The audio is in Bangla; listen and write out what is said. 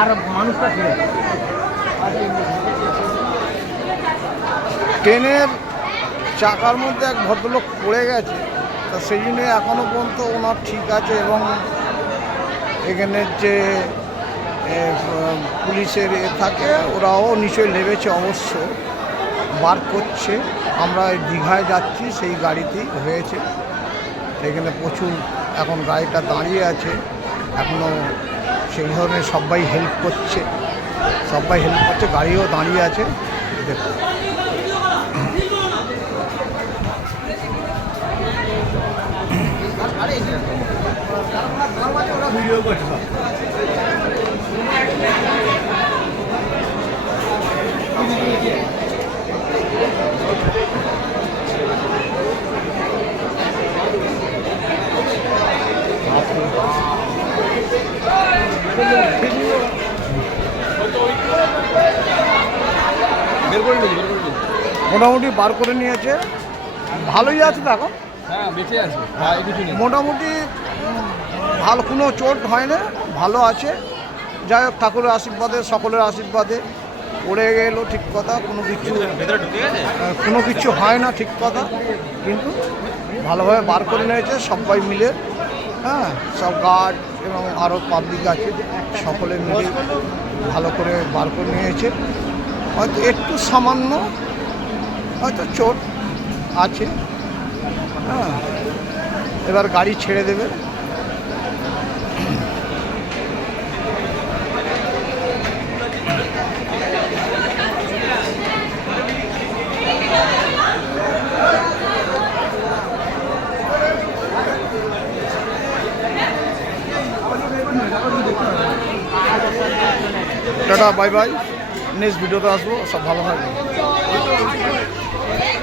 আর মানুষটা ট্রেনের চাকার মধ্যে এক ভদ্রলোক পড়ে গেছে, তা সেই জন্য এখনও পর্যন্ত ওনার ঠিক আছে। এবং এখানের যে পুলিশের থাকে ওরাও নিশ্চয়ই নেমেছে, অবশ্য বার করছে। আমরা দীঘায় যাচ্ছি, সেই গাড়িতেই হয়েছে। এখানে প্রচুর এখন গাড়িটা দাঁড়িয়ে আছে, এখনও সেই ধরনের সবাই হেল্প করছে, গাড়িও দাঁড়িয়ে আছে। দেখুন ভিডিও করছে মোটামুটি বার করে নিয়েছে, ভালোই আছে তো এখন। হ্যাঁ, বেঁচে আছে মোটামুটি ভালো, কোনো চোট হয় না, ভালো আছে। যাই হোক, ঠাকুরের আশীর্বাদে, সকলের আশীর্বাদে পড়ে গেলো, ঠিক কথা। কোনো কিছু হয় না, ঠিক কথা, কিন্তু ভালোভাবে বার করে নিয়েছে সবাই মিলে। হ্যাঁ, সব গার্ড এবং আরও পাবলিক আছে, সকলে মিলে ভালো করে বার করে নিয়েছে। হয়তো একটু সামান্য হয়তো চোট আছে। হ্যাঁ, এবার গাড়ি ছেড়ে দেবে। Tata, bye bye. নেক্সট ভিডিওতে আসবো, সব ভালো থাকবে।